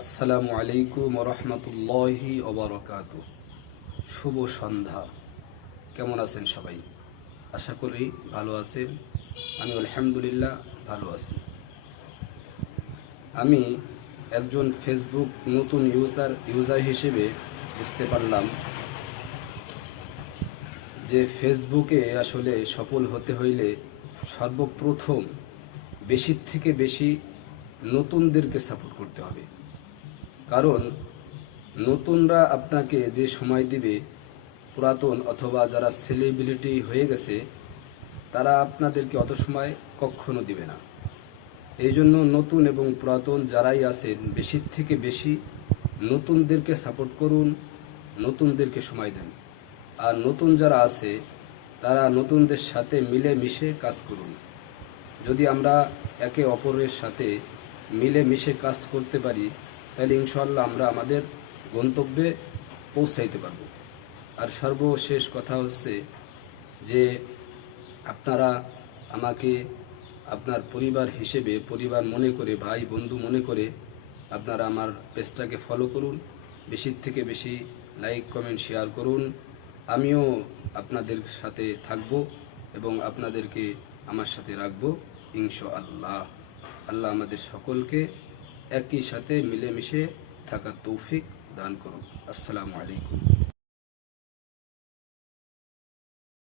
আসসালামু আলাইকুম রহমতুল্লাহি ওবরাকাতু। শুভ সন্ধ্যা। কেমন আছেন সবাই? আশা করি ভালো আছেন। আমি আলহামদুলিল্লাহ ভালো আছি। আমি একজন ফেসবুক নতুন ইউজার হিসেবে বুঝতে পারলাম যে ফেসবুকে আসলে সফল হতে হইলে সর্বপ্রথম বেশির থেকে বেশি নতুনদেরকে সাপোর্ট করতে হবে। কারণ নতুনরা আপনাকে যে সময় দিবে, পুরাতন অথবা যারা সেলিব্রিটি হয়ে গেছে তারা আপনাদেরকে অত সময় কখনো দিবে না। এই জন্য নতুন এবং পুরাতন যারাই আছেন বেশির থেকে বেশি নতুনদেরকে সাপোর্ট করুন, নতুনদেরকে সময় দেন। আর নতুন যারা আছে তারা নতুনদের সাথে মিলে মিশে কাজ করুন। যদি আমরা একে অপরের সাথে মিলে মিশে কাজ করতে পারি তাহলে ইনশাআল্লাহ আমরা আমাদের গন্তব্যে পৌঁছাইতে পারব। আর সর্বশেষ কথা হচ্ছে যে আপনারা আমাকে আপনার পরিবার হিসেবে, পরিবার মনে করে, ভাই বন্ধু মনে করে আপনারা আমার পেজটাকে ফলো করুন। বেশির থেকে বেশি লাইক কমেন্ট শেয়ার করুন। আমিও আপনাদের সাথে থাকব এবং আপনাদেরকে আমার সাথে রাখবো ইনশাআল্লাহ। আল্লাহ আমাদের সকলকে একই সাথে মিলেমিশে থাকার তৌফিক দান করুন। আসসালামু আলাইকুম।